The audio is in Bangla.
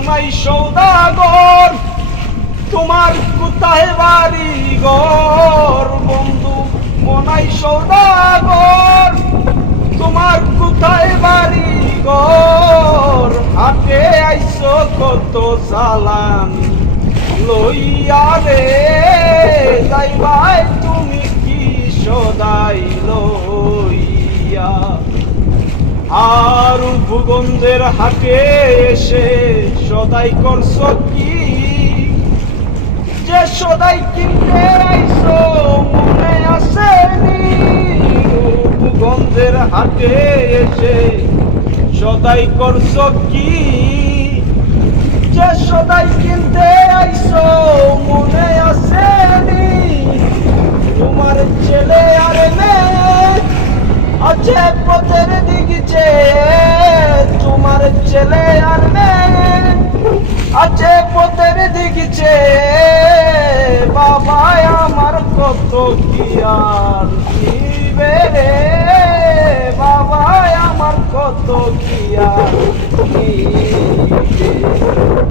মনাই সৌদাগর, তোমার কোথায় বাড়ি গর বন্ধু মনাই সৌদাগর, তোমার কোথায় বাড়ি গর হাটে আইসো কত সালান লইয়া রে যাইবাই তুমি কি সদাই লইয়া? আর ভূগন্ধের হাটে এসে সদাই করছ কি? যে সদাই কিনতে আইছো, মনে আছে ভূগন্ধের হাটে এসে সদাই করছ কি যে সদাই কিনতে আইছো মনে আছে তোমার ছেলে আর মেয়ে আছে পথের দিকে তোমার ছেলে আর মেয়ে আছে পথের দিকে বাবা আমার কত কি আর দিবে বাবা আমার কত কি আর দিবে